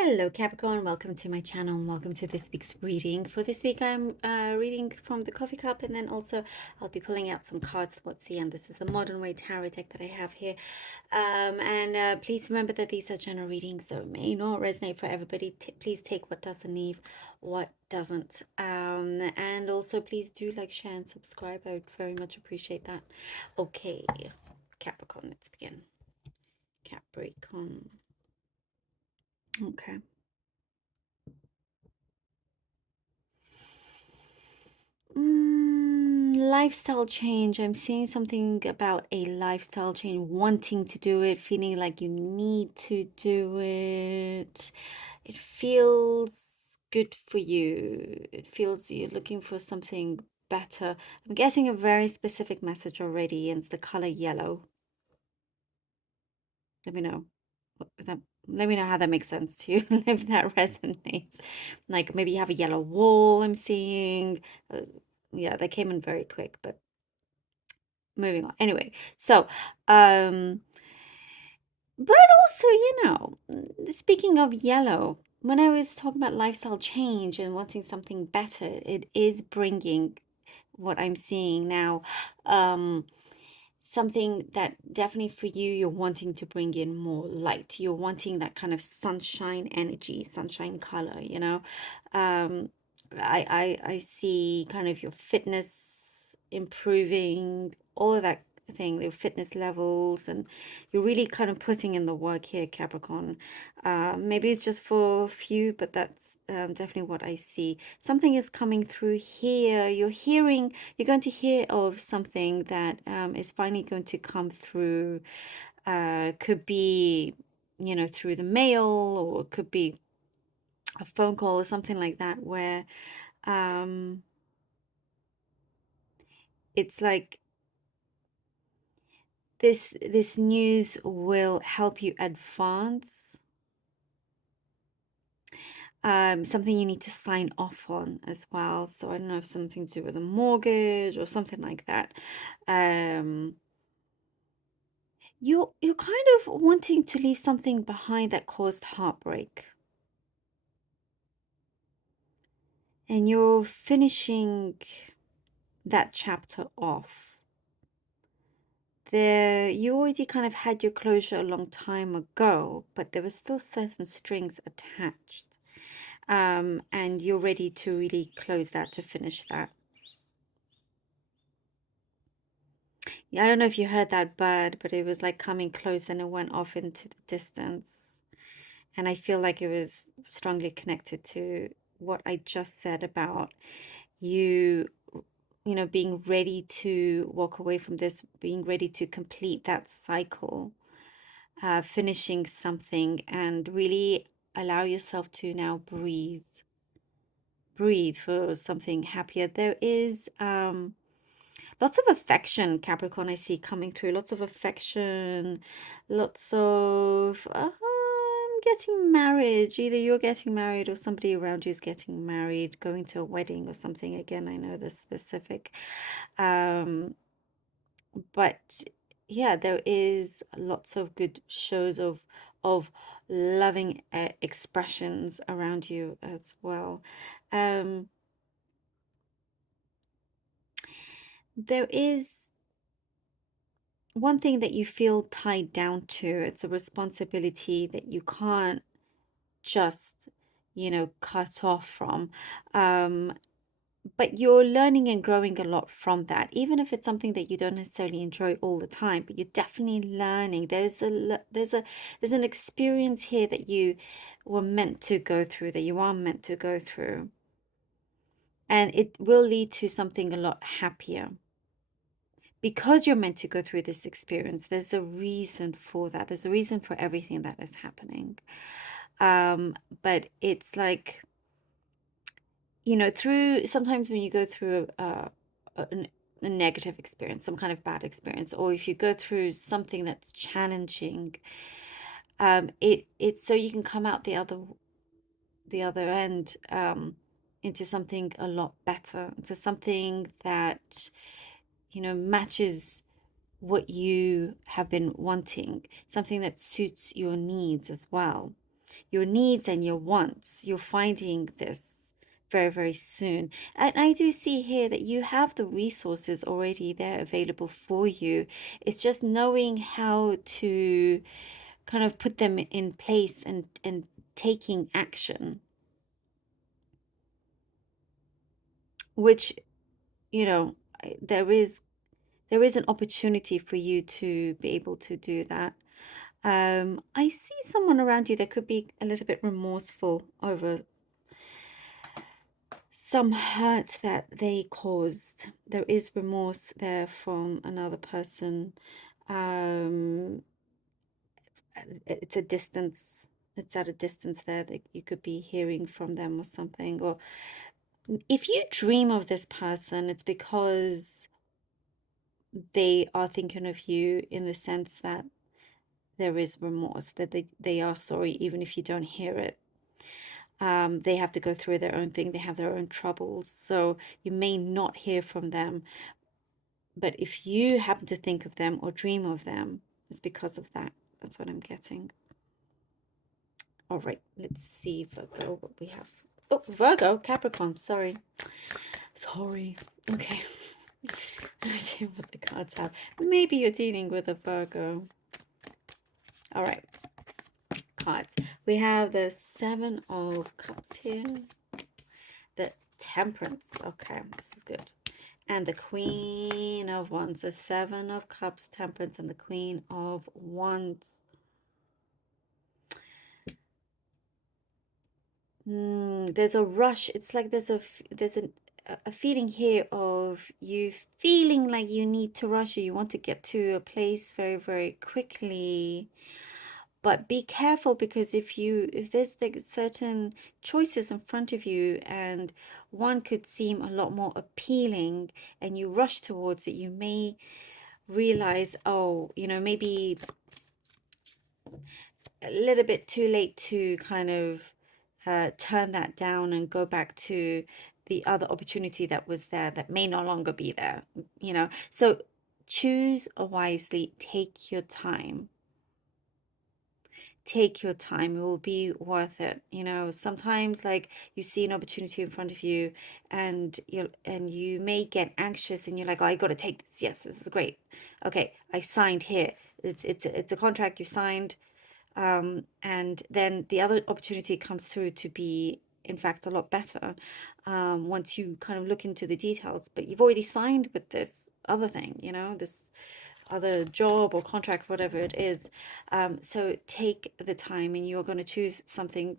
Hello Capricorn, welcome to my channel and welcome to this week's reading. For this week I'm reading from the coffee cup, and then also I'll be pulling out some cards towards the end. This is the Modern Way Tarot deck that I have here. Please remember that these are general readings, so it may not resonate for everybody. Please take what does and leave what doesn't. And also please do like, share and subscribe. I would very much appreciate that. Okay, Capricorn, let's begin. Capricorn. Okay. Lifestyle change. I'm seeing something about a lifestyle change, wanting to do it, feeling like you need to do it. It feels good for you. It feels you're looking for something better. I'm getting a very specific message already, and it's the color yellow. Let me know. Let me know how that makes sense to you, if that resonates. Like maybe you have a yellow wall I'm seeing. Yeah, they came in very quick, but moving on. Anyway, so, but also, speaking of yellow, when I was talking about lifestyle change and wanting something better, it is bringing what I'm seeing now. Something that definitely for you, you're wanting to bring in more light. You're wanting that kind of sunshine energy, sunshine color, I see kind of your fitness improving, all of that thing, the fitness levels, and you're really kind of putting in the work here, Capricorn. Maybe it's just for a few, but that's definitely what I see. Something is coming through here. You're going to hear of something that is finally going to come through. Could be, through the mail, or it could be a phone call or something like that, where um, it's like this news will help you advance something you need to sign off on as well. So I don't know if something to do with a mortgage or something like that. Um, you're kind of wanting to leave something behind that caused heartbreak, and you're finishing that chapter off. There, you already kind of had your closure a long time ago, but there were still certain strings attached. And you're ready to really close that, to finish that. Yeah, I don't know if you heard that bird, but it was like coming close and it went off into the distance. And I feel like it was strongly connected to what I just said about you, being ready to walk away from this, being ready to complete that cycle, finishing something, and really allow yourself to now breathe for something happier. There is lots of affection, Capricorn, I see coming through. Lots of affection, lots of getting married. Either you're getting married or somebody around you is getting married, going to a wedding or something. Again, I know the specific. But yeah, there is lots of good shows of loving expressions around you as well. Um, there is one thing that you feel tied down to. It's a responsibility that you can't just, cut off from. Um, but you're learning and growing a lot from that, even if it's something that you don't necessarily enjoy all the time, but you're definitely learning. There's an experience here that you were meant to go through, that you are meant to go through, and it will lead to something a lot happier. Because you're meant to go through this experience, there's a reason for that. There's a reason for everything that is happening. But it's like, through sometimes when you go through a negative experience, some kind of bad experience, or if you go through something that's challenging, it's so you can come out the other end, into something a lot better, into something that matches what you have been wanting, something that suits your needs as well. your needs and your wants. You're finding this very, very soon. And I do see here that you have the resources already there available for you. It's just knowing how to kind of put them in place and taking action, which, you know, there is an opportunity for you to be able to do that. I see someone around you that could be a little bit remorseful over some hurt that they caused. There is remorse there from another person. Um, it's a distance. It's at a distance there that you could be hearing from them or something. Or if you dream of this person, it's because they are thinking of you in the sense that there is remorse, that they are sorry, even if you don't hear it. They have to go through their own thing. They have their own troubles. So you may not hear from them. But if you happen to think of them or dream of them, it's because of that. That's what I'm getting. All right, let's see, Virgo, what we have. Oh, Virgo, Capricorn, sorry. Sorry. Okay. Let's see what the cards have. Maybe you're dealing with a Virgo. All right. Cards. We have the Seven of Cups here. The Temperance. Okay, this is good. And the Queen of Wands. The Seven of Cups, Temperance, and the Queen of Wands. There's a rush. It's like there's a feeling here of you feeling like you need to rush or you want to get to a place very, very quickly. But be careful, because if there's like certain choices in front of you and one could seem a lot more appealing and you rush towards it, you may realize, oh, maybe a little bit too late to kind of turn that down and go back to the other opportunity that was there that may no longer be there, So choose wisely, take your time. Take your time. It will be worth it. Sometimes like you see an opportunity in front of you and you may get anxious and you're like, oh, I got to take this. Yes, this is great. Okay, I signed here. It's a contract you signed. And then the other opportunity comes through to be, in fact, a lot better once you kind of look into the details. But you've already signed with this other thing, this other job or contract, whatever it is. So take the time, and you're going to choose something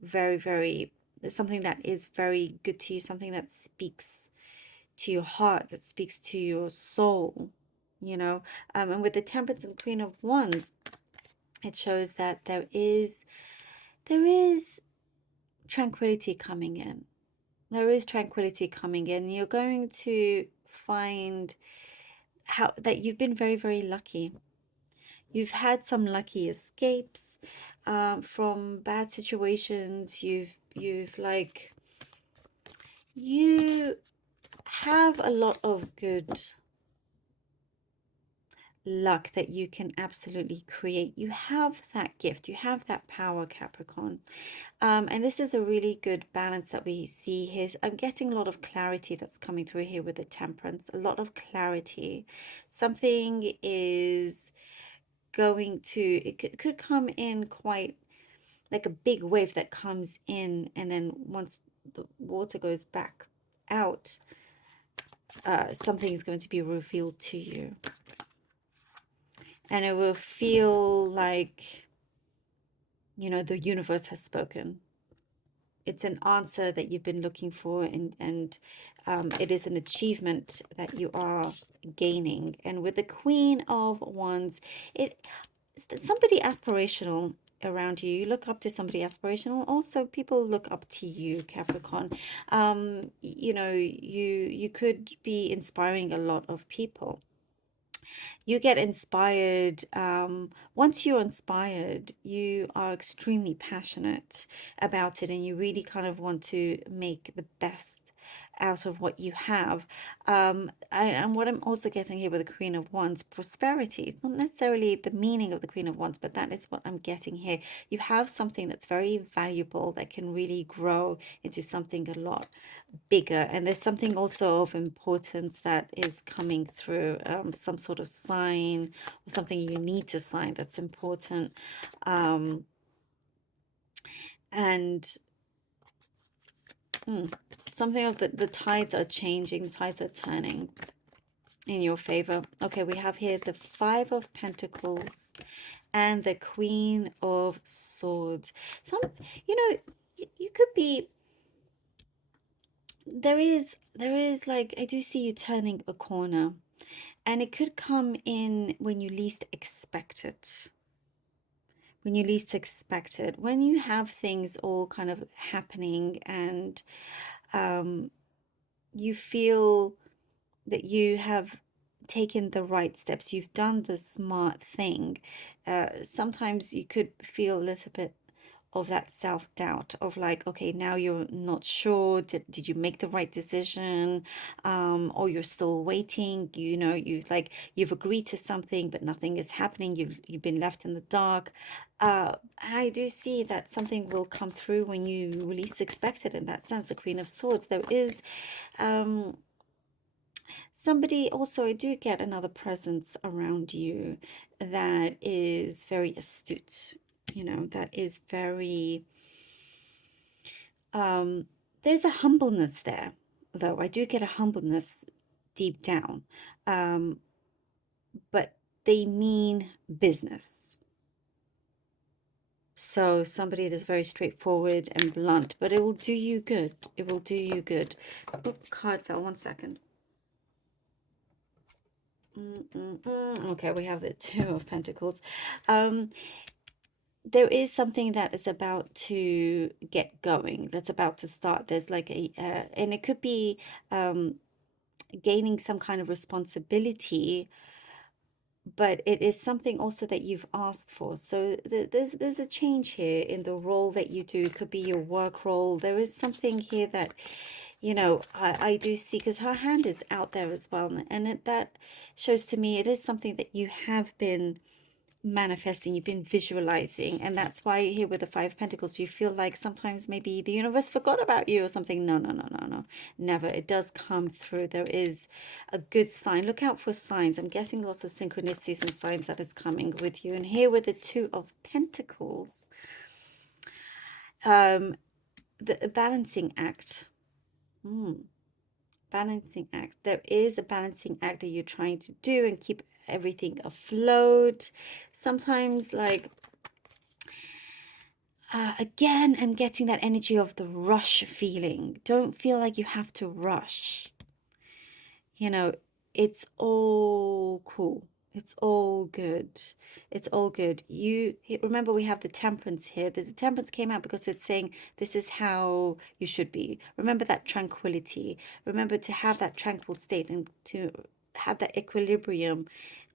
very, very, something that is very good to you, something that speaks to your heart, that speaks to your soul, and with the Temperance and Queen of Wands, it shows that there is tranquility coming in. There is tranquility coming in. You're going to find how that you've been very, very lucky. You've had some lucky escapes from bad situations. You have a lot of good luck that you can absolutely create. You have that gift. You have that power, Capricorn. And this is a really good balance that we see here. I'm getting a lot of clarity that's coming through here with the Temperance. A lot of clarity. Something is going to, it could come in quite like a big wave that comes in, and then once the water goes back out, something is going to be revealed to you. And it will feel like, the universe has spoken. It's an answer that you've been looking for, and it is an achievement that you are gaining. And with the Queen of Wands, somebody aspirational around you. You look up to somebody aspirational. Also, people look up to you, Capricorn. You could be inspiring a lot of people. You get inspired. Once you're inspired, you are extremely passionate about it, and you really kind of want to make the best out of what you have. And what I'm also getting here with the Queen of Wands, prosperity. It's not necessarily the meaning of the Queen of Wands, but that is what I'm getting here. You have something that's very valuable that can really grow into something a lot bigger. And there's something also of importance that is coming through, some sort of sign or something you need to sign that's important. Um, and something of the tides are changing, the tides are turning in your favor. Okay, we have here the Five of Pentacles and the Queen of Swords. Some, you know, you could be, there is like, I do see you turning a corner, and it could come in when you least expect it. When you least expect it, when you have things all kind of happening, and you feel that you have taken the right steps, you've done the smart thing. Sometimes you could feel a little bit of that self-doubt of like, okay, now you're not sure, did you make the right decision, or you're still waiting, you know, you've agreed to something but nothing is happening, you've been left in the dark. I do see that something will come through when you least expect it. In that sense, the Queen of Swords, there is somebody also, I do get another presence around you that is very astute, you know, that is very, there's a humbleness there, though. I do get a humbleness deep down, but they mean business. So somebody that's very straightforward and blunt, but it will do you good. It will do you good. Oop, card fell, 1 second. Okay, we have the Two of Pentacles. There is something that is about to get going, that's about to start. There's like and it could be gaining some kind of responsibility, but it is something also that you've asked for. So there's a change here in the role that you do. It could be your work role. There is something here that, you know, I do see, because her hand is out there as well, and that shows to me it is something that you have been manifesting, you've been visualizing. And that's why here with the Five of Pentacles, you feel like sometimes maybe the universe forgot about you or something. No, no, no, no, no, never. It does come through. There is a good sign. Look out for signs. I'm getting lots of synchronicities and signs that is coming with you. And here with the Two of Pentacles, the balancing act. Balancing act. There is a balancing act that you're trying to do and keep everything afloat. Sometimes, like, again, I'm getting that energy of the rush feeling. Don't feel like you have to rush. You know, it's all cool. It's all good. It's all good. You remember, we have the Temperance here. The Temperance came out because it's saying this is how you should be. Remember that tranquility. Remember to have that tranquil state and to have that equilibrium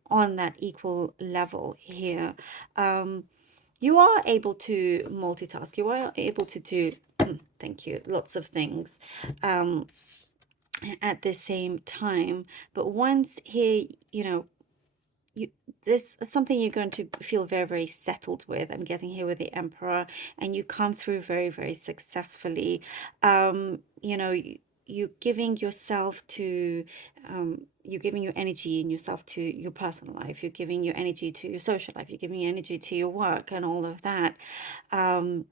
on that equal level here. You are able to multitask. You are able to do, thank you, lots of things at the same time. But once here, you know, this is something you're going to feel very, very settled with. I'm getting here with the Emperor, and you come through very, very successfully. You know, you're giving yourself to, you're giving your energy and yourself to your personal life. You're giving your energy to your social life. You're giving your energy to your work and all of that. Have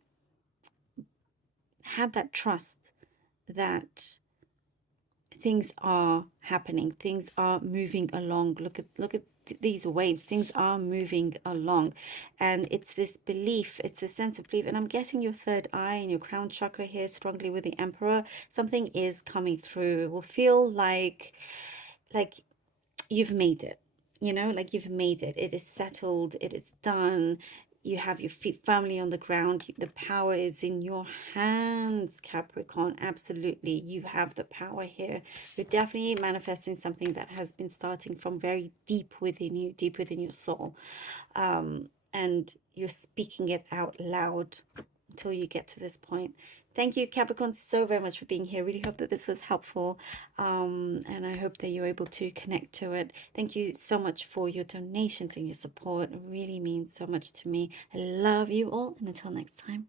that trust that things are happening, things are moving along. Look at these waves, things are moving along. And it's this belief, it's a sense of belief. And I'm getting your third eye and your crown chakra here strongly with the Emperor. Something is coming through. It will feel like you've made it, you know, like you've made it. It is settled, it is done. You have your feet firmly on the ground. The power is in your hands, Capricorn. Absolutely, you have the power here. You're definitely manifesting something that has been starting from very deep within you, deep within your soul. And you're speaking it out loud until you get to this point. Thank you, Capricorn, so very much for being here. Really hope that this was helpful, and I hope that you're able to connect to it. Thank you so much for your donations and your support. It really means so much to me. I love you all, and until next time.